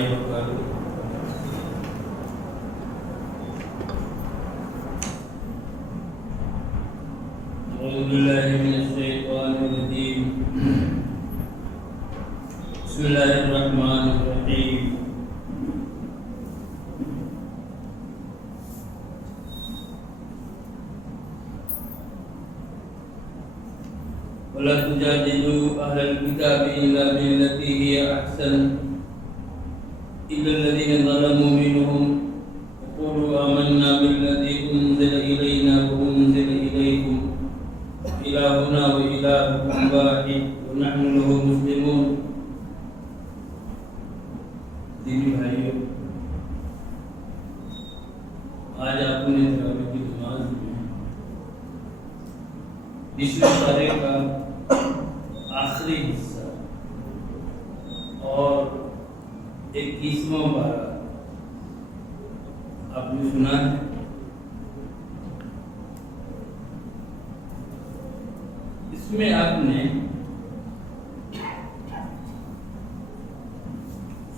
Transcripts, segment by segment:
الله وبركاته. أعوذ بالله من الشيطان الرجيم. بسم الله الرحمن الرحيم. ولا تجادلوا أهل الكتاب إلا بالتي هي أحسن إلا الذين ظلموا منهم وقولوا آمنا بالذي أنزل إلينا وأنزل إليكم إلهنا وإلهكم واحد ونحن له مسلمون. دینی بھائیوں، آج آپ نے تراویح کی نماز میں 20ویں پارے کا آخری حصہ اور 21واں پارہ آپ نے سنا ہے. اس میں آپ نے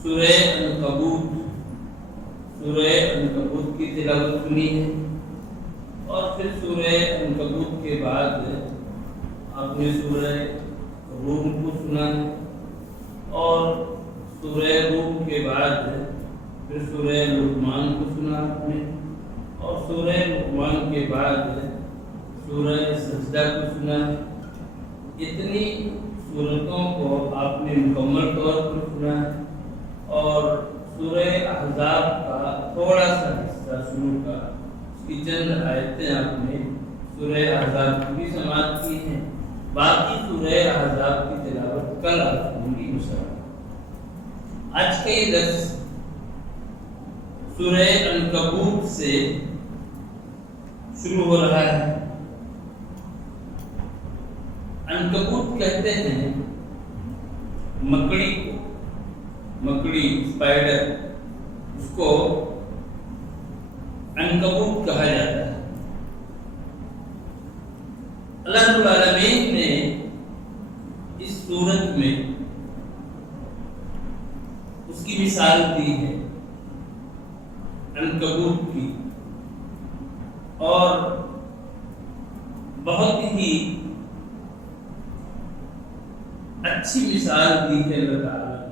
سورہ عنکبوت کی تلاوت سنی ہے اور پھر سورہ عنکبوت کے بعد آپ نے سورہ روم کو سنا ہے اور سورہ روم کے بعد پھر سورہ لقمان کو سنا آپ نے اور سورہ لقمان کے بعد سورہ سجدہ کو سنا ہے. اتنی سورتوں کو آپ نے مکمل طور پر سنا ہے اور سورہ احزاب کا تھوڑا سا حصہ شروع کا اس کی چند آیتیں آپ نے سورہ احزاب کی بھی سماعت کی ہیں. باقی سورہ احزاب کی تلاوت کل آپ ہوں گی انشاءاللہ. آج کا یہ درس سورہ عنکبوت سے شروع ہو رہا ہے. عنکبوت کہتے ہیں مکڑی کو، مکڑی اسپائڈر، اس کو عنکبوت کہا جاتا ہے. اللہ رب العالمین نے اس سورت میں اس کی مثال دی ہے عنکبوت کی اور بہت ہی اچھی مثال دی ہے اللہ تعالیٰ نے.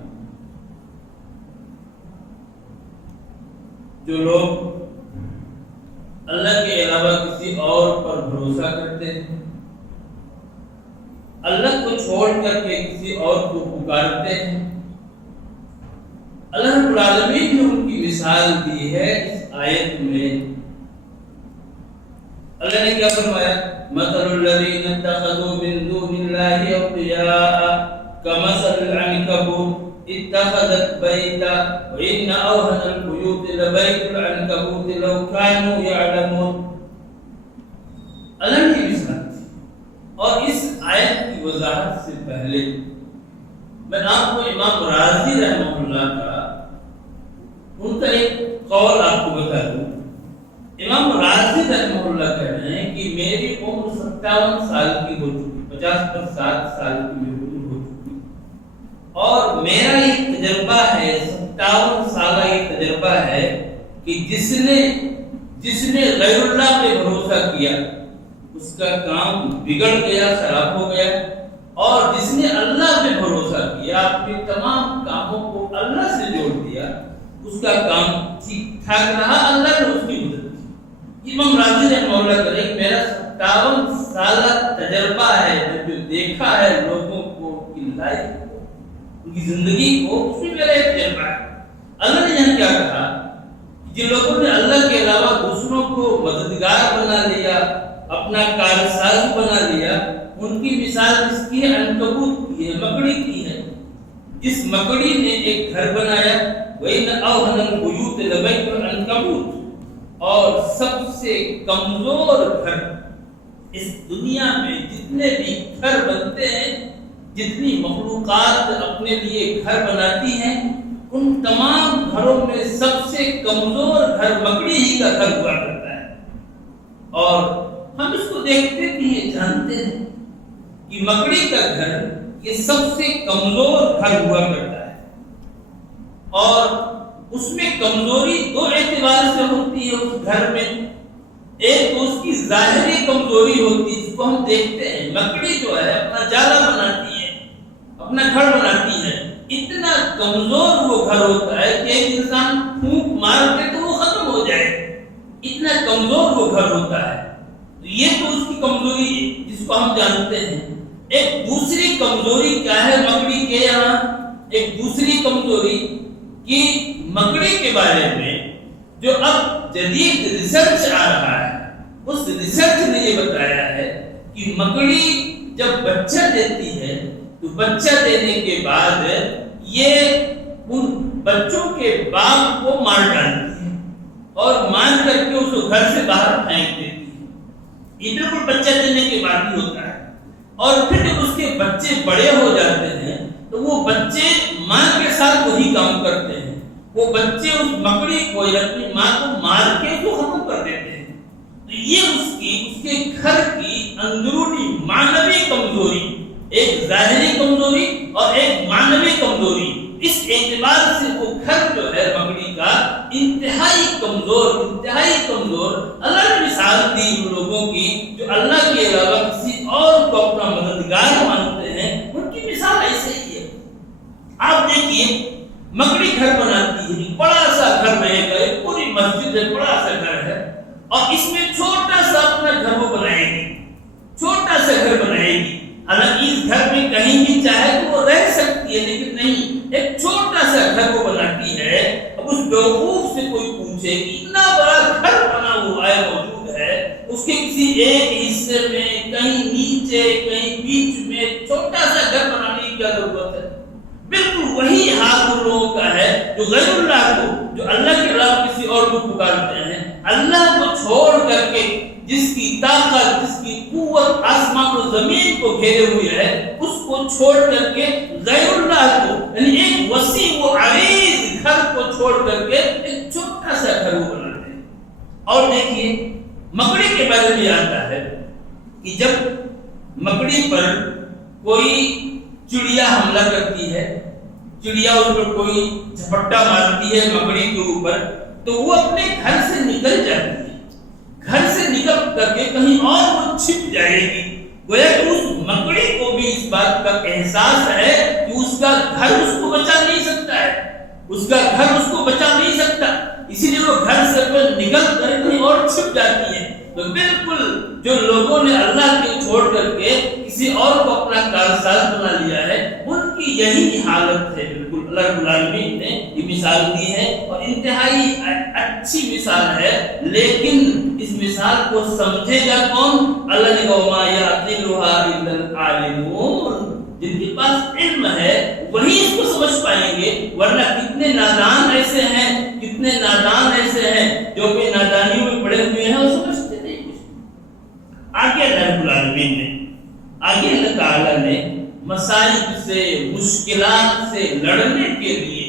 جو لوگ اللہ کے علاوہ کسی اور پر بھروسہ کرتے ہیں، اللہ کو چھوڑ کر کے کسی اور کو پکارتے ہیں، اللہ رب العالمین نے ان کی مثال دی ہے اس آیت میں. اللہ نے کیا فرمایا؟ مثل الذین اتخذوا من دون اللہ اولیاء کمثل العنکبوت اتخذت بیتا وان اوهن البیوت لبیت العنکبوت لو كانوا يعلمون. اللہ کی مثال تھی. اور اس آیت کی وضاحت سے پہلے میں آپ کو امام رازی رحمہ اللہ کا ان کا ایک قول آپ کو بتا دوں. امام رازی رحمہ اللہ کہہ رہے ہیں کہ میری عمر 57 سال کی ہو چکی، 50 پر 7 سال کی میری عمر ہو چکی اور میرا یہ تجربہ ہے، 57 سالہ یہ تجربہ ہے کہ جس نے غیر اللہ پہ بھروسہ کیا اس کا کام بگڑ گیا، خراب ہو گیا، اور جس نے اللہ پہ بھروسہ کیا، اپنے تمام کاموں کو اللہ سے جوڑ دیا، اس کا کام ٹھیک ٹھاک رہا، اللہ نے اس کی مدد کی. امام رازی رحمہ اللہ کرے میرا 57 سالہ تجربہ ہے، جو دیکھا ہے لوگوں کو، کی لائف کو، ان کی زندگی کو، اس میں میرا ایک تجربہ ہے. اللہ نے یہاں کیا کہا؟ جن لوگوں نے اللہ کے علاوہ دوسروں کو مددگار بنا لیا، اپنا کارساز بنا لیا، ان کی مثال اس کی ہے عنکبوت کی ہے، مکڑی کی ہے. جس مکڑی نے ایک گھر بنایا، وَإِنَّ أَوْهَنَ الْبُيُوتِ لَبَيْتُ الْعَنْكَبُوتِ، اور سب سے کمزور گھر اس دنیا میں جتنے بھی گھر بنتے ہیں، جتنی مخلوقات اپنے لیے گھر بناتی ہیں، ان تمام گھروں میں سب سے کمزور گھر مکڑی ہی کا گھر ہوا کرتا ہے. اور ہم اس کو دیکھتے بھی ہیں، جانتے ہیں کہ مکڑی کا گھر یہ سب سے کمزور گھر ہوا کرتا ہے. اور اس میں کمزوری دو اعتبار سے ہوتی ہے اس گھر میں. ایک تو اس کی ظاہری کمزوری ہوتی ہے جس کو ہم دیکھتے ہیں. مکڑی جو ہے اپنا جالا بناتی ہے, اپنا گھر بناتی ہے, اتنا کمزور وہ گھر ہوتا ہے کہ ایک انسان پھونک مار کے تو وہ ختم ہو جائے, اتنا کمزور وہ گھر ہوتا ہے. تو یہ تو اس کی کمزوری ہے جس کو ہم جانتے ہیں. ایک دوسری کمزوری کیا ہے مکڑی کے یہاں؟ ایک دوسری کمزوری کہ مکڑی کے بارے میں جو اب جدید ریسرچ آ رہا ہے, اس ریسرچ نے یہ بتایا ہے کہ مکڑی جب بچہ دیتی ہے تو بچہ دینے کے بعد یہ ان بچوں کے باپ کو مار ڈالتی ہے اور مار کر کے اس کو گھر سے باہر پھینک دیتی ہے. یہ بالکل بچہ دینے کے بعد ہی ہوتا ہے. اور پھر جب اس کے بچے بڑے ہو جاتے ہیں تو وہ بچے ماں کے ساتھ وہی کام کرتے ہیں. وہ بچے اس مکڑی کو یا اپنی ماں کو مار کے اس کو ختم کر دیتے ہیں. تو یہ اس کے گھر کی اندرونی معنوی کمزوری, ایک ظاہری کمزوری اور ایک معنوی کمزوری, اس اعتبار سے وہ گھر جو ہے مکڑی کا انتہائی کمزور اللہ نے مثال دی ان لوگوں کی جو اللہ کے علاوہ کسی اور کو اپنا مددگار مانتے ہیں. ان کی مثال ایسے ہی ہے. آپ دیکھیے مکڑی گھر بناتی ہے, بڑا سا گھر رہے گا, ایک پوری مسجد ہے, بڑا سا گھر ہے, اور اس میں چھوٹا سا اپنا گھر وہ بنائے گی, چھوٹا سا گھر بنائے گی. حالانکہ اس گھر میں کہیں بھی چاہے تو وہ رہ سکتی ہے, لیکن نہیں, ایک چھوٹا سا گھر وہ بناتی ہے. اب اس بیوقوف سے کوئی پوچھے کہ اتنا بڑا گھر بنا ہوا ہے, موجود ہے, اس کے کسی ایک حصے میں کہیں نیچے کہیں بیچ میں چھوٹا سا گھر بنانے کی کیا ضرورت ہے؟ بالکل وہی حال ان لوگوں کا ہے جو غیر اللہ کو, جو اللہ کے علاوہ کسی اور کو پکارتے ہیں. اللہ کو چھوڑ کر کے جس کی طاقت, جس کی قوت آسمان و زمین کو گھیرے ہوئے ہے, اس کو چھوڑ کر کے غیر اللہ کو, یعنی ایک وسیع و عریض گھر کو چھوڑ کر کے ایک چھوٹا سا گھر وہ بناتے ہیں. اور دیکھیے مکڑی کے بارے میں آتا ہے کہ جب مکڑی پر کوئی چڑیا حملہ کرتی ہے, چڑیا اس پر کوئی جھپٹا مارتی ہے مکڑی کے اوپر, تو وہ اپنے گھر سے نکل جاتی ہے. گھر سے نکل کر کے کہیں اور وہ چھپ جائے گی. گویا کہ اس مکڑی کو بھی اس بات کا احساس ہے کہ اس کا گھر اس کو بچا نہیں سکتا ہے, اس کا گھر اس کو بچا نہیں سکتا, اسی لیے وہ گھر سے نکل کر کہیں اور چھپ جاتی ہے. تو بالکل جو لوگوں نے اللہ کو چھوڑ کر کے کسی اور کو اپنا کارساز بنا لیا ہے, ان کی یہی حالت ہے. بالکل اللہ رب العالمین نے یہ مثال دی ہے اور انتہائی اچھی مثال ہے, لیکن اس مثال کو سمجھے گا کون؟ اللہ نے کہا ما یعقلها الا العالمون, جن کے پاس علم ہے وہی اس کو سمجھ پائیں گے, ورنہ کتنے نادان ایسے ہیں جو کہ نادانیوں میں پڑے ہوئے ہیں اور سمجھتے نہیں کچھ. آگے اللہ تعالیٰ نے مصائب سے, مشکلات سے لڑنے کے لیے,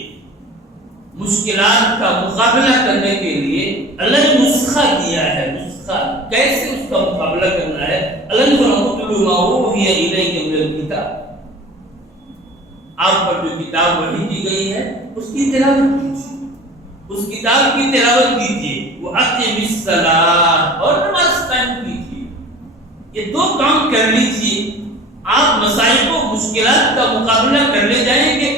مشکلات کا مقابلہ کرنے کے لیے اللہ نے نسخہ دیا ہے. نسخہ کیسے اس کا مقابلہ کرنا ہے؟ اللہ نے آپ پر جو کتاب وحی دی گئی ہے اس کی تلاوت کیجیے, اس کتاب کی تلاوت کیجیے. وہ اقیم الصلاۃ, اور نماز قائم کیجیے. یہ دو کام کر لیجیے, آپ مصائب و مشکلات کا مقابلہ کرنے جائیں گے.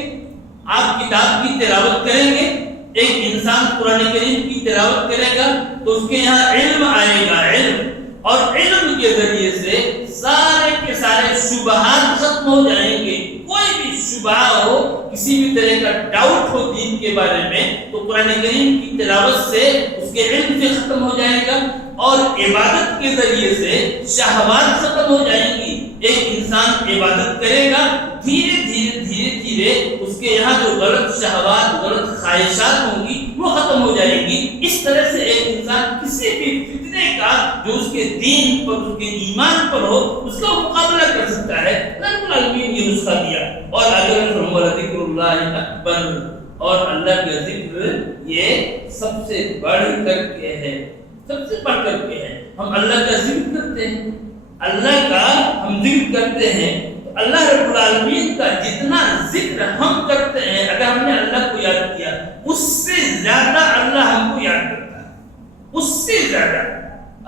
آپ کتاب کی تلاوت کریں گے. ایک انسان قرآن کریم کی تلاوت کرے گا تو اس کے یہاں علم آئے گا, علم, اور علم کے ذریعے سے سارے کے سارے شبہات ختم ہو جائیں گے. کوئی بھی شبہ ہو, کسی بھی طرح کا ڈاؤٹ ہو دین کے بارے میں, تو قرآن کریم کی تلاوت سے اس کے علم سے ختم ہو جائے گا, اور عبادت کے ذریعے سے شہوات ختم ہو جائیں گی. ایک انسان عبادت کرے گا, دھیرے دھیرے اس کے یہاں جو غلط شہوات, غلط خواہشات ہوں گی وہ ختم ہو جائیں گی. اس طرح سے ایک انسان کسی بھی فتنے کا جو اس کے دین پر, اس کے ایمان پر ہو, اس کا مقابلہ کر سکتا ہے. رب العالمین یہ نسخہ دیا. اور آگے ذکر اللہ اکبر, اور اللہ کا ذکر یہ سب سے بڑھ کر کے ہے, سب سے بڑھ کر کے ہے. ہم اللہ کا ذکر کرتے ہیں, اللہ کا ہم ذکر کرتے ہیں, اللہ رب العالمین کا جتنا ذکر ہم کرتے ہیں, اگر ہم نے اللہ کو یاد کیا, زیادہ اللہ ہم کو یاد کرتا ہے، اس سے زیادہ۔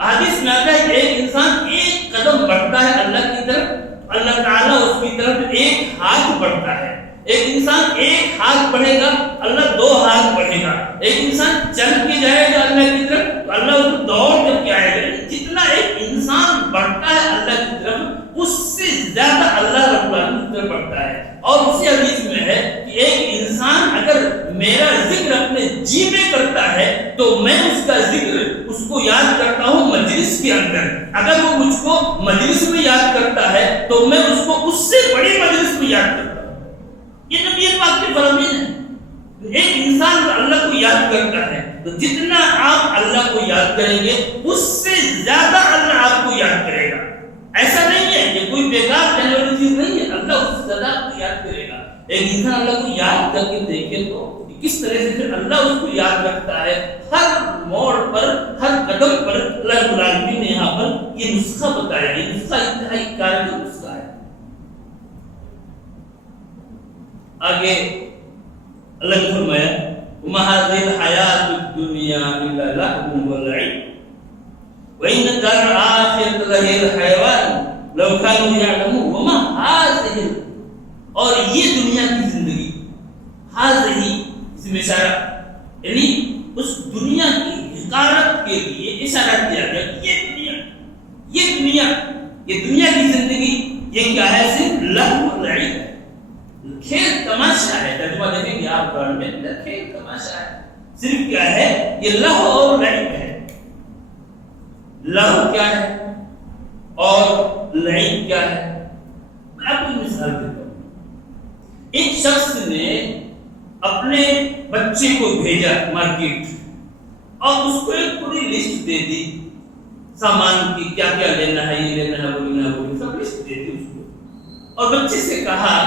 حدیث میں آتا ہے کہ ایک انسان ایک قدم بڑھتا ہے اللہ کی طرف، اللہ تعالیٰ اس کی طرف ایک ہاتھ بڑھتا ہے۔ ایک انسان ایک ہاتھ بڑھے گا، اللہ 2 ہاتھ بڑھے گا۔ ایک انسان چل کے جائے گا اللہ کی طرف، تو اللہ اس کو دوڑ کر کے آئے گا۔ جتنا ایک انسان بڑھتا ہے اللہ کی طرف، اس سے زیادہ اللہ رب العالمین کی طرف بڑھتا ہے۔ اور اسی حدیث میں ہے کہ ایک انسان اگر میرا ذکر اپنے جی میں کرتا ہے تو میں اس کا ذکر اس کو یاد کرتا ہوں مجلس کے اندر۔ اگر وہ مجھ کو مجلس میں یاد کرتا ہے تو میں اس کو اس سے بڑی مجلس میں یاد کرتا ہوں۔ یہ نبی پاک کے فرامین ہے۔ ایک انسان اللہ کو یاد کرتا ہے تو جتنا آپ اللہ کو یاد کریں گے اس سے زیادہ اللہ آپ کو یاد کرے گا۔ ایسا نہیں ہے، یہ کوئی بیکار جانے والی چیز نہیں ہے، اللہ اس سے زیادہ آپ کو یاد کرے گا۔ ایک انسان اللہ کو یاد کر کے دیکھے تو کس طرح سے پھر اللہ اس کو یاد رکھتا ہے۔ ہر موڑ پر، ہر قدم پر اللہ رب العالمین نے یہاں پر یہ نسخہ بتایا۔ یہ نسخہ انتہائی کارگر نسخہ ہے۔ آگے اللہ نے فرمایا وَمَا هَٰذِهِ الْحَيَاةُ الدُّنْيَا إِلَّا لَهْوٌ وَلَعِبٌ وَإِنَّ الدَّارَ الْآخِرَةَ لَهِيَ الْحَيَوَانُ لَوْ كَانُوا يَعْلَمُونَ وَمَا هَٰذِهِ، اور یہ دنیا کی زندگی، هَٰذِهِ اس میں اشارہ، یعنی اس دنیا کی حقارت کے لیے اشارہ کیا گیا۔ یہ دنیا کی زندگی یہ کیا ہے؟ صرف لہو و لعب، کھیل تماشا ہے۔ ترجمہ دیکھیں گے آپ قرآن میں، کھیل تماشا ہے۔ صرف کیا ہے؟ یہ لہو اور لعب ہے۔ لہو کیا ہے اور لعب کیا ہے؟ میں آپ کو مثال دیتا ہوں۔ ایک شخص نے اپنے بچے کو بھیجا مارکیٹ اور اس کو ایک پوری لسٹ دے دی سامان کی، کیا کیا لینا ہے، یہ لینا ہے، وہ لینا ہے، وہ سب لسٹ دے دی اس کو، اور بچے سے کہا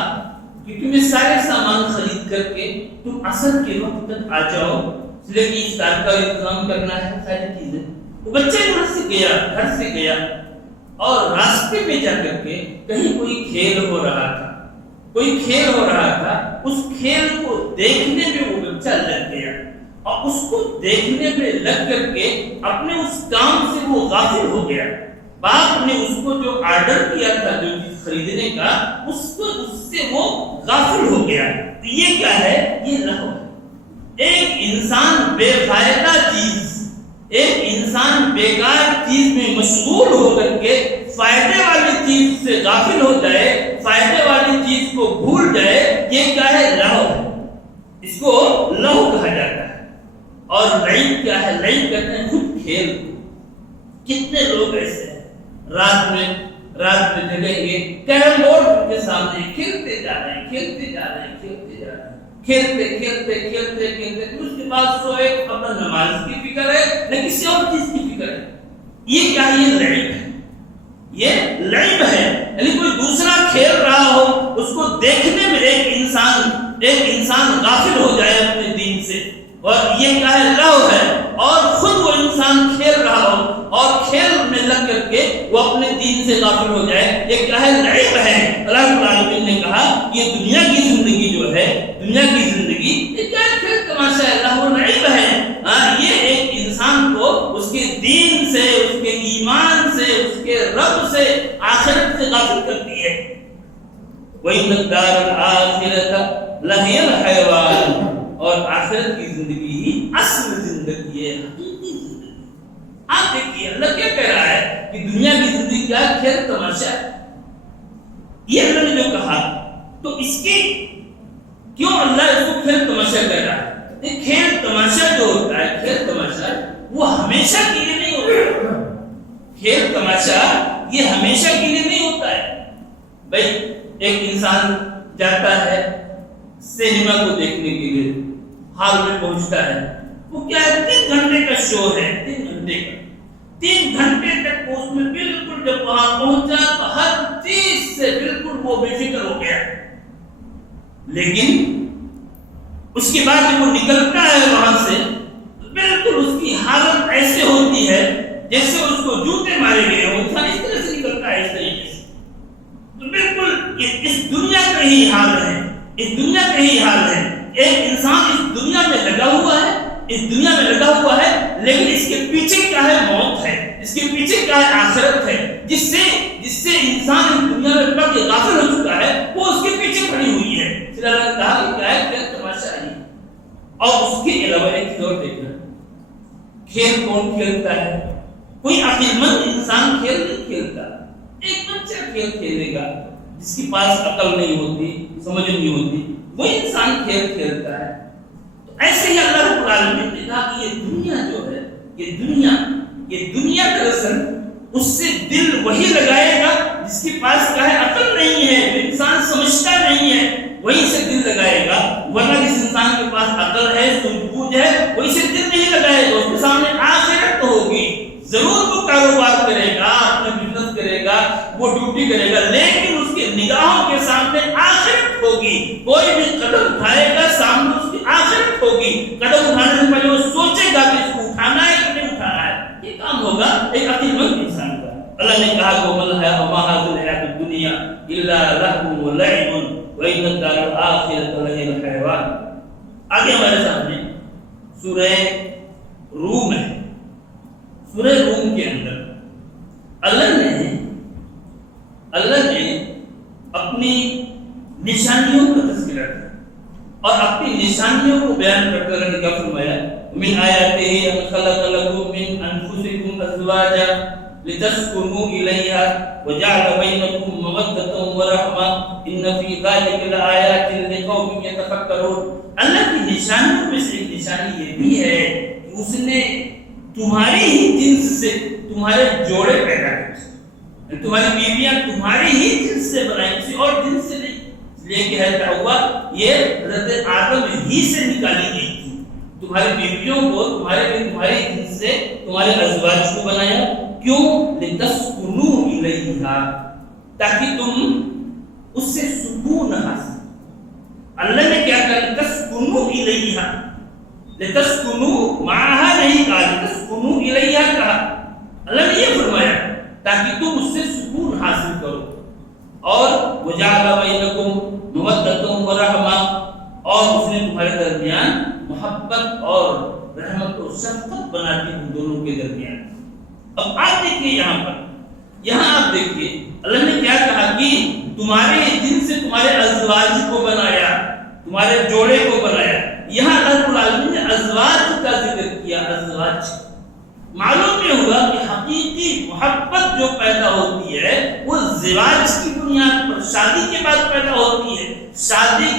کہ تمہیں سارے سامان خرید کر کے تم عصر کے وقت تک آ جاؤ، اس لیے کہ افطار کا انتظام کرنا ہے، ساری چیزیں۔ وہ بچے گھر سے گیا اور راستے میں جا کر کے کہیں کوئی کھیل ہو رہا تھا، اس کھیل کو دیکھنے میں وہ بچہ لگ گیا، اور اس کو دیکھنے میں لگ کر کے اپنے اس کام سے وہ غافل ہو گیا۔ باپ نے اس کو جو آرڈر کیا تھا جو چیز خریدنے کا، اس سے وہ غافل ہو گیا۔ تو یہ کیا ہے؟ یہ لہو ہے۔ ایک انسان بے فائدہ چیز، ایک انسان بیکار چیز میں مشغول ہو کر کے فائدے والی چیز سے غافل ہو جائے، فائدے والی چیز کو بھول جائے، یہ کیا ہے؟ لہو ہے۔ اس کو لہو کہا جاتا ہے۔ اور لعب کیا ہے؟ لعب کہتے ہیں خود کھیل۔ کتنے لوگ ایسے ہیں رات میں دیکھیں گے کیرم بورڈ کے سامنے کھیلتے جا رہے ہیں، کھیلتے اس کے بعد سو ایک اپنا نماز کی فکر ہے، نہ کسی اور چیز کی فکر ہے۔ یہ کیا ہے؟ یہ لعب ہے۔ یہ لعب ہے، یعنی کوئی دوسرا کھیل رہا ہو، اس کو دیکھنے میں ایک انسان غافل ہو جائے اپنے دین سے، اور یہ کیا ہے؟ لہو ہے۔ اور خود وہ انسان کھیل رہا ہو اور کھیل میں لگ کر کے وہ اپنے دین سے غافل ہو جائے، یہ کیا ہے؟ لعب ہے۔ اللہ رب العالمین نے کہا یہ دنیا کی زندگی جو ہے، دنیا کی زندگی یہ کیا ہے؟ کھیل تماشا ہے، لہو لعب ہے۔ یہ ایک انسان کو اس کے دین سے، اس کے ایمان سے، اس کے رب سے، آخرت سے غافل کرتی ہے۔ وَإِنَّ الدَّارَ الْآخِرَةَ لَهِيَ الْحَيَوَانُ، اور آخرت کی زندگی ہی اصل زندگی ہے، حقیقی زندگی۔ آپ دیکھیے اللہ کیا کہہ رہا ہے کہ دنیا کی زندگی کیا ہے؟ کھیل تماشا ہے۔ یہ اللہ نے جو کہا تو اس کی کیوں اللہ اس کو کھیل تماشا کہہ رہا ہے؟ یہ کھیل تماشا جو ہوتا ہے، کھیل تماشا وہ ہمیشہ کے لیے نہیں ہوتا۔ کھیل تماشا یہ ہمیشہ کے لیے نہیں ہوتا ہے۔ بھائی ایک انسان جاتا ہے سینما کو دیکھنے کے لیے، ہال میں پہنچتا ہے، وہ کیا ہے؟ 3 گھنٹے کا شو ہے، 3 گھنٹے کا، 3 گھنٹے تک اس میں بالکل جب وہاں پہنچا تو ہر چیز سے بالکل وہ بے فکر ہو گیا۔ لیکن اس کے بعد جب وہ نکلتا ہے وہاں سے تو بالکل اس کی حالت ایسے ہوتی ہے جیسے اس کو جوتے مارے گئے ہوں۔ انسان اس طرح سے نکلتا ہے، اس طریقے سے۔ تو بالکل اس دنیا کا ہی حال ہے، اس دنیا کا ہی حال ہے۔ ایک انسان اس دنیا میں لگا ہوا ہے لیکن اس کے پیچھے کیا ہے؟ موت ہے، اس کے پیچھے کیا ہے؟ آخرت ہے، جس سے انسان اس دنیا میں پڑھ کے غافل ہو چکا ہے، وہ اس کے پیچھے کھڑی ہوئی ہے۔ پھر اللہ نے کہا کہ کیا ہے؟ کھیل تماشا ہے۔ اور اس کے علاوہ ایک چیز اور دیکھنا، کھیل کون کھیلتا ہے؟ کوئی عقل مند انسان کھیل نہیں کھیلتا۔ ایک بچہ کھیل کھیلے گا جس کے پاس عقل نہیں ہوتی، سمجھ نہیں ہوتی، وہ انسان کھیل کھیلتا ہے۔ تو ایسے ہی اللہ رب العالمین نے کہا کہ یہ دنیا جو ہے، یہ دنیا دراصل اس سے دل وہی لگائے گا جس کے پاس کیا ہے؟ عقل نہیں ہے، جو انسان سمجھتا نہیں ہے، وہیں سے دل لگائے گا۔ ورنہ جس انسان کے پاس عقل ہے، سوجھ بوجھ ہے، وہیں سے دل نہیں لگائے گا۔ اس کے سامنے آخرت ہوگی، ضرور وہ کاروبار کرے گا، اپنا بزنس کرے گا، وہ ڈیوٹی کرے گا، لیکن اس کی نگاہوں کے سامنے آخرت ہوگی۔ کوئی بھی قدم اٹھائے گا، سامنے اس کی آخرت ہوگی۔ قدم اٹھانے سے پہلے وہ سوچے گا کہ اس کو اٹھانا ہے کہ نہیں اٹھانا ہے۔ یہ کام ہوگا ایک عقل مند انسان کا۔ اللہ نے کہا کہ وَمَا هَٰذِهِ الْحَيَاةُ الدُّنْيَا إِلَّا لَهْوٌ وَلَعِبٌ وَإِنَّ الدَّارَ الْآخِرَةَ لَهِيَ الْحَيَوَانُ۔ آگے ہمارے سامنے سورہ روم ہے۔ سورہ روم کے اندر اللہ نے اپنی نشانیوں کا تذکرہ کیا اور اپنی نشانیوں کو بیان کرتے اللہ نے کیا فرمایا؟ من آیاتہ ان خلق لکم من انفسکم ازواجا لتسکنوا الیہا وجعل بینکم مودۃ ورحمہ ان فی ذلک لآیات لقوم یتفکرون۔ اللہ کی نشانیوں میں سے ایک نشانی یہ بھی ہے کہ اس نے تمہاری ہی جنس سے تمہارے جوڑے پیدا کیے، تمہاری بیویاں تمہاری ہی جنس سے بنائی، کسی اور جنس سے نہیں۔ اس لیے کہ حضرت حوا یہ حضرت آدم ہی سے نکالی گئی تھی۔ تمہاری بیویوں کو تمہاری جنس سے تمہارے ازواج کو بنایا، کیوں؟ لتسکنوا الیہا، تاکہ تم اس سے سکون حاصل۔ اللہ نے کیا کہا؟ لتسکنوا الیہا، لتسکنوا معہا نہیں کہا، لتسکنوا الیہا کہا۔ اللہ نے یہ فرمایا تاکہ تم اس سے سکون حاصل کرو۔ اور وجعل بینکم مودۃ ورحمہ، اور اس نے تمہارے درمیان محبت اور رحمت و شفقت بنا دی ان دونوں کے درمیان۔ اب آپ دیکھیے یہاں آپ دیکھیے اللہ نے کیا کہا کہ تمہارے جن سے تمہارے ازواج کو بنایا، تمہارے جوڑے کو بنایا۔ یہاں اللہ رب العالمین نے ازواج کا ذکر کیا۔ ازواج معلوم یہ ہوا کہ حقیقی محبت جو پیدا ہوتی ہے وہ زواج کی بنیاد پر، شادی کے بعد پیدا ہوتی ہے۔ شادی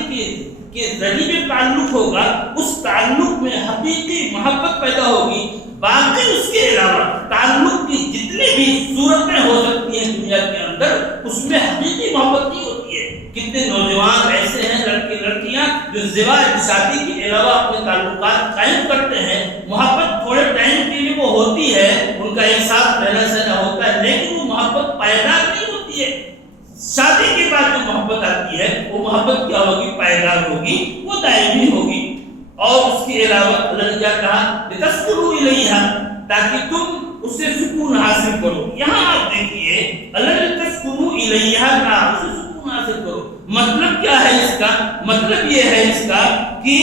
کے ذریعے تعلق ہوگا، اس تعلق میں حقیقی محبت پیدا ہوگی۔ باقی اس کے علاوہ تعلق کی جتنی بھی صورتیں ہو سکتی ہیں دنیا کے اندر، اس میں حقیقی محبت نہیں ہوتی ہے۔ کتنے نوجوان ایسے ہیں، لڑکے لڑکیاں جو زواج شادی کے علاوہ اپنے تعلقات قائم کرتے ہیں۔ محبت تھوڑے ٹائم کے لیے وہ ہوتی ہے، ان کا ایک ساتھ رہنا سہنا ہوتا ہے، لیکن وہ محبت پائیدار نہیں ہوتی ہے۔ شادی کے بعد جو محبت آتی ہے وہ محبت کیا ہوگی؟ پائیدار ہوگی، وہ دائمی ہوگی۔ اور اس کے علاوہ اللہ نے کیا کہا؟ لتسکنوا الیہا، تاکہ تم اس سے سکون حاصل کرو۔ یہاں آپ دیکھیے اللہ نے لتسکنوا الیہا کہا، اس سے سکون حاصل کرو۔ مطلب کیا ہے اس کا؟ مطلب یہ ہے اس کا کہ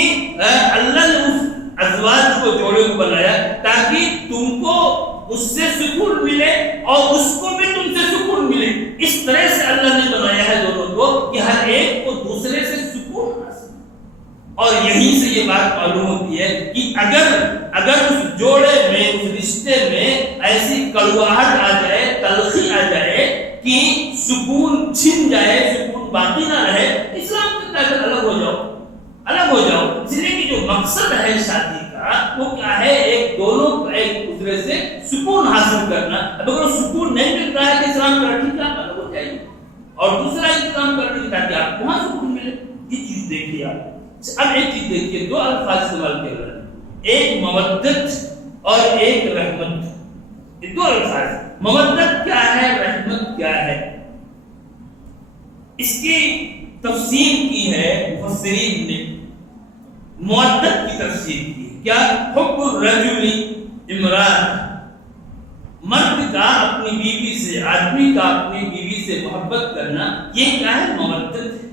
اللہ نے اس ازواج کو، جوڑے کو بنایا تاکہ تم کو اس سے سکون ملے اور اس کو بھی تم سے سکون ملے۔ اس طرح سے اللہ نے بنایا ہے دونوں کو کہ ہر ایک کو دوسرے سے سکون حاصل۔ اور یہیں سے یہ بات معلوم ہوتی ہے کہ اگر اس جوڑے میں، اس رشتے میں ایسی کڑواہٹ آ جائے، تلخی آ جائے کہ سکون چھن جائے، سکون باقی نہ رہے، اسلام کے تحت الگ ہو جاؤ۔ اس لیے کہ جو مقصد ہے شادی کا وہ کیا ہے؟ دونوں کا ایک دوسرے سے سکون حاصل کرنا۔ اب اگر سکون نہیں مل رہا ہے تو اسلام کا ٹھیک الگ ہو جائے گی اور دوسرا انتظام کر دیں تاکہ آپ کو وہاں سکون ملے۔ یہ چیز دیکھیے آپ۔ اب ایک چیز دیکھیے، دو الفاظ استعمال کر رہے ہیں، ایک مودت اور ایک رحمت۔ یہ دو الفاظ، مودت کیا ہے، رحمت کیا ہے؟ اس کی تفسیر کی ہے مفسرین نے، مودت کی تفسیر کی ہے کیا؟ حب الرجل امرأة، مرد کا اپنی بیوی سے، آدمی کا اپنی بیوی سے محبت کرنا، یہ کیا ہے؟ مودت ہے۔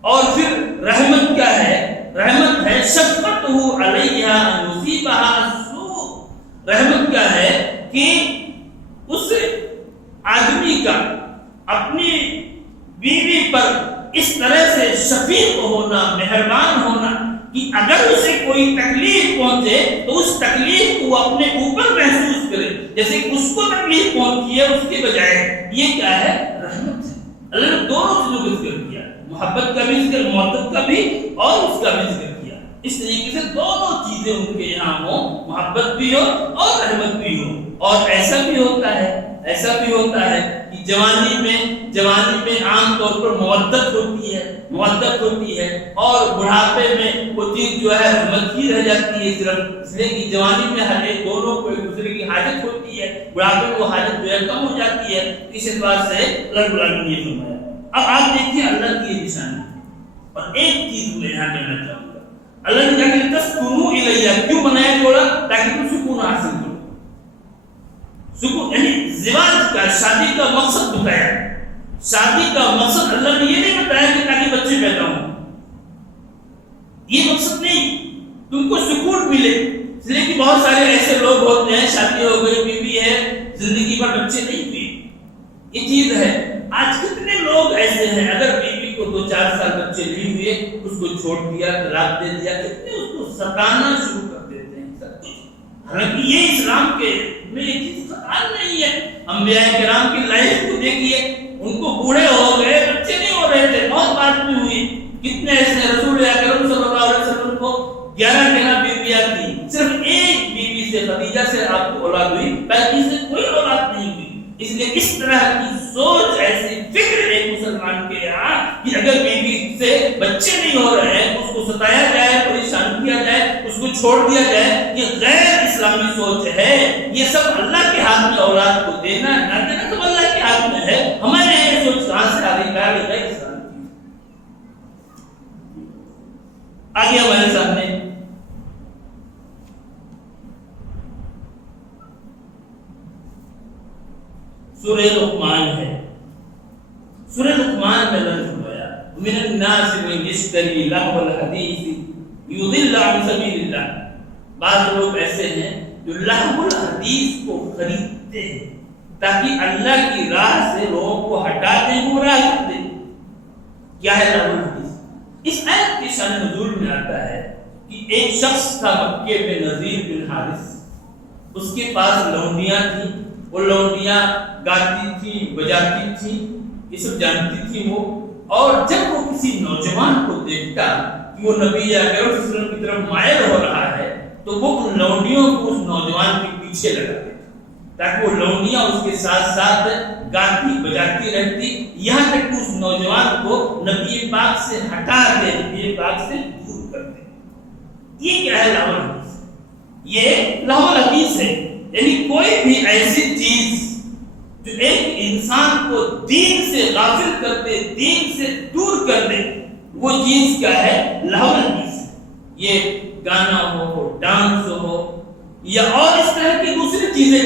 اور پھر رحمت کیا ہے؟ رحمت ہے شفقتہ علیہا ان یصیبہا السوء، رحمت کیا ہے کہ اس آدمی کا اپنی بیوی پر اس طرح سے شفیق ہونا، مہربان ہونا کہ اگر اسے کوئی تکلیف پہنچے تو اس تکلیف کو وہ اپنے اوپر محسوس کرے جیسے کہ اس کو تکلیف پہنچی ہے اس کے بجائے. یہ کیا ہے؟ رحمت ہے. اللہ نے دونوں چیزوں کا ذکر کیا، محبت کا بھی ذکر، محبت کا بھی اور اس کا بھی ذکر کیا. اس طریقے سے دونوں چیزیں ان کے یہاں ہو، محبت بھی ہو اور رحمت بھی ہو. اور ایسا بھی ہوتا ہے کہ جوانی میں عام طور پر مودت ہوتی ہے اور بڑھاپے میں وہ چیز جو ہے رحمت ہی رہ جاتی ہے، صرف اس لیے کہ جوانی میں ہر ایک دونوں کو ایک دوسرے کی حاجت ہوتی ہے، بڑھاپے میں وہ حاجت جو ہے کم ہو جاتی ہے. اس اعتبار سے اللہ تعالیٰ نے یہ فرمایا. اب آپ دیکھیے اللہ کی یہ نشانی. اور ایک چیز میں یہاں کہنا چاہوں گا، اللہ نے کہا کہ تسکنوا الیہ، کیوں بنایا جوڑا؟ تاکہ تم سکون حاصل کرو. سکون یعنی زواج کا، شادی کا مقصد بتایا. شادی کا مقصد اللہ نے یہ نہیں بتایا کہ تاکہ بچے پیدا ہوں، یہ مقصد نہیں، تم کو سکون ملے. اس لیے کہ بہت سارے ایسے لوگ ہوتے ہیں، شادی ہو گئی، بیوی ہے، زندگی پر بچے نہیں ہوئے. یہ چیز ہے. آج کتنے لوگ ایسے ہیں اگر بیوی کو 2-4 سال بچے نہیں ہوئے اس کو چھوڑ دیا، طلاق دے دیا، کتنے اس کو ستانا شروع کر دیتے ہیں سب کچھ. حالانکہ یہ اسلام کے میں یہ چیز خطار نہیں ہے. انبیاء کرام کی لائف کو دیکھیے، ان کو بوڑھے ہو گئے، بچے نہیں ہو رہے تھے، بہت بات بھی ہوئی. کتنے ایسے رسول اکرم صلی اللہ علیہ وسلم کو 11 بیویاں تھی، صرف ایک بیوی سے، خدیجہ سے آپ کو اولاد ہوئی، باقی سے کوئی اولاد نہیں ہوئی. اس لیے اس طرح کی سوچ، ایسی فکر ایک مسلمان کے یہاں کہ اگر بیوی سے بچے نہیں ہو رہے ہیں اس کو ستایا جائے، پریشان کیا جائے، اس کو چھوڑ دیا جائے، یہ غیر اسلامی سوچ ہے. یہ سب اللہ کے ہاتھ میں اولاد کو دینا نہ دینا سب اللہ کے ہاتھ میں ہے. ہمارے یہ سوچ کہاں سے آ رہی ہے؟ غیر اسلامی. آگے ہمارے سامنے سورہ لقمان ہے. سورہ لقمان میں اللہ نے فرمایا من الناس من یشتری لهو الحدیث یضل عن سبیل اللہ. بعض لوگ ایسے ہیں جو لهو الحدیث کو خریدتے ہیں تاکہ اللہ کی راہ سے لوگوں کو ہٹا دیں، گمراہ کر دیں. کیا ہے لهو الحدیث؟ اس آیت کی شان نزول میں آتا ہے کہ ایک شخص تھا مکے میں، نذیر بن حارث. اس کے پاس لونڈیاں تھیں، وہ لونڈیاں گاتی تھی، بجاتی تھی، یہ سب جانتی تھی وہ. اور جب وہ کسی نوجوان کو دیکھتا کہ وہ نبی اکرم صلی اللہ علیہ وسلم کی طرف مائل ہو رہا ہے تو وہ ان لونڈیوں کو اس نوجوان کے پیچھے لگا دیتا تاکہ وہ لونڈیاں اس کے ساتھ ساتھ گاتی بجاتی رہتی، یہاں تک کہ اس نوجوان کو نبی پاک سے ہٹا دے، نبی پاک سے دور کر دے. یہ کیا ہے؟ لہو الحدیث. یہ لہو الحدیث ہے. یعنی کوئی بھی ایسی چیز جو ایک انسان کو دین سے غافل کر دے، دین سے دور کر دے، وہ چیز کیا ہے؟ لہو الحدیث. یہ گانا ہو، ڈانس ہو، یا اور اس طرح کی دوسری چیزیں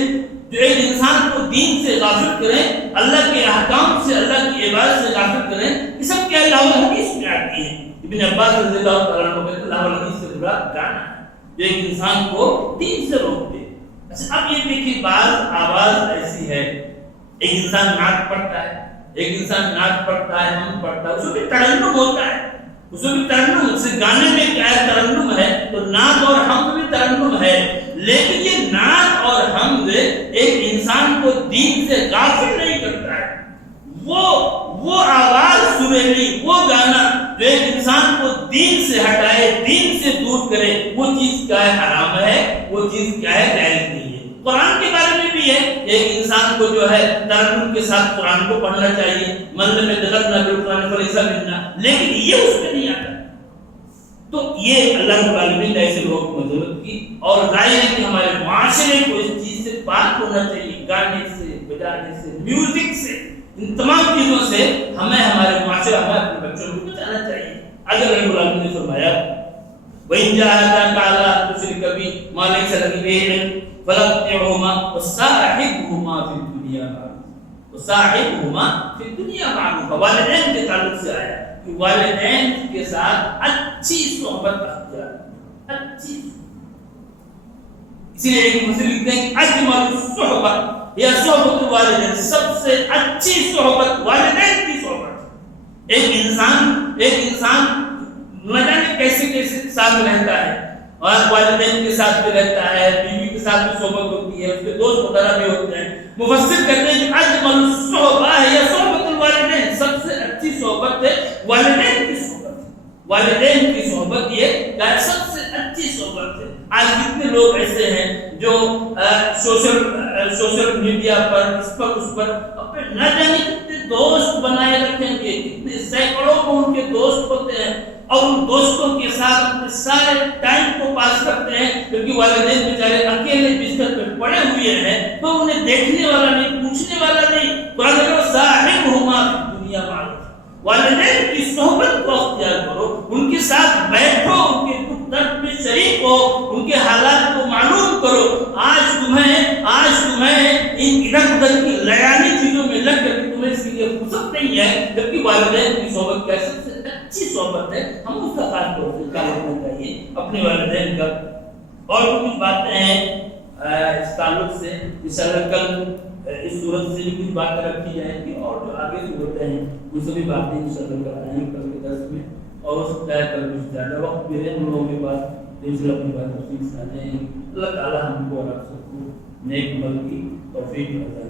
جو ایک انسان کو دین سے غافل کریں، اللہ کے احکام سے، اللہ کی عبادت سے غافل کریں، یہ سب کیا لہو الحدیث میں آتی ہے. ابن عباس رضی اللہ تعالیٰ عنہ کہتے ہیں لہو الحدیث سے مراد گانا ہے جو ایک انسان کو دین سے روک دے. اچھا اب یہ دیکھیے، بعض آواز ایسی ہے، ایک انسان نعت پڑھتا ہے، ہم پڑھتا ہے، اس میں ترنم ہوتا ہے، اس میں ترنم، اس گانے میں کیا ہے؟ ترنم ہے. تو نعت اور حمد بھی ترنم ہے، لیکن یہ نعت اور حمد ایک انسان کو دین سے غافل نہیں کرتا ہے. وہ آواز سریلی، وہ گانا جو ایک انسان کو دین سے ہٹائے، دین سے دور کرے، وہ چیز کیا ہے؟ حرام ہے. وہ چیز کیا ہے؟ جائز نہیں ہے. قرآن کے بارے میں بھی ہے، ایک انسان کو جو ہے ترنم کے ساتھ قرآن کو پڑھنا چاہیے، من میں دخلنا بالقرآن فلیس منا، لیکن یہ اس میں نہیں آتا. تو یہ اللہ رب العالمین نے ایسے لوگوں کو ضرورت کی اور رائے ہے کہ ہمارے معاشرے کو اس چیز سے پاک ہونا چاہیے، گانے سے، بجانے سے، میوزک سے، ان تمام چیزوں سے ہمیں ہمارے معاشرے، ہمیں اپنے بچوں کو بچانا چاہیے. اگر رب العالمین نے فرمایا وَإِن جَاهَدَاكَ عَلَىٰ أَن تُشْرِكَ بِي مَا لَيْسَ لَكَ بِهِ عِلْمٌ فَلَا تُطِعْهُمَا وَصَاحِبْهُمَا فِي الدُّنْيَا مَعْرُوفًا. وَصَاحِبْهُمَا فِي الدُّنْيَا مَعْرُوفًا. والدین کے تعلق سے آیا کہ والدین کے ساتھ اچھی صحبت اختیار، اچھی. اسی لیے ایک مفسر لکھتے ہیں کہ اجمل الصحبت یا صحبت الوالدین، سب سے اچھی صحبت والدین کی صحبت۔ ایک انسان نہ جانے کیسے کیسے ساتھ رہتا ہے، اور والدین کے ساتھ بھی رہتا ہے، بیوی کے ساتھ بھی صحبت ہوتی ہے، اس کے دوست وغیرہ بھی ہوتے ہیں۔ مفسر کہتے ہیں کہ اجمل الصحبہ یا صحبت الوالدین، سب سے اچھی صحبت ہے والدین کی صحبت۔ والدین کی صحبت یہ سب سے اچھی صحبت ہے۔ آج کتنے لوگ ایسے ہیں جو سوشل میڈیا پر اس پر اپنے نہ جانے کتنے دوست بنائے رکھیں گے، کتنے سینکڑوں کو ان کے دوست ہوتے ہیں، اور ان دوستوں کے ساتھ اپنے سارے ٹائم کو پاس کرتے ہیں، کیونکہ والدین بیچارے اکیلے بستر پہ پڑے ہوئے ہیں تو انہیں دیکھنے والا نہیں، پوچھنے والا نہیں۔ قرآن میں صاحبہما فی الدنیا معروف، والدین کی صحبت کو اختیار کرو، ان کے ساتھ بیٹھو، ان کے دکھ درد میں شریک ہو، ان کے حالات کو معلوم کرو۔ آج تمہیں ان ادھر ادھر کی لیانی چیزوں میں لگ کر تمہیں اس کے لیے فرصت نہیں ہے، جبکہ والدین کی صحبت کیا سب سے اچھی صحبت ہے، ہم اس کا خاص طور سے خیال رکھنا چاہیے اپنے والدین کا۔ اور کچھ باتیں ہیں اس تعلق سے، انشاءاللہ کل اس صورت سے بھی کچھ باتیں رکھی جائیں گی، اور جو آگے صورتیں ہیں ان سبھی باتیں انشاءاللہ کرائیں گے کل کے درس میں، اور اس طے کر کچھ زیادہ وقت بھی ہے ہم لوگوں کے پاس، دوسرے اپنی بات تفصیل سمجھیں۔ اللہ تعالی ہم کو اور آپ سب کو نیک عمل کی توفیق عطا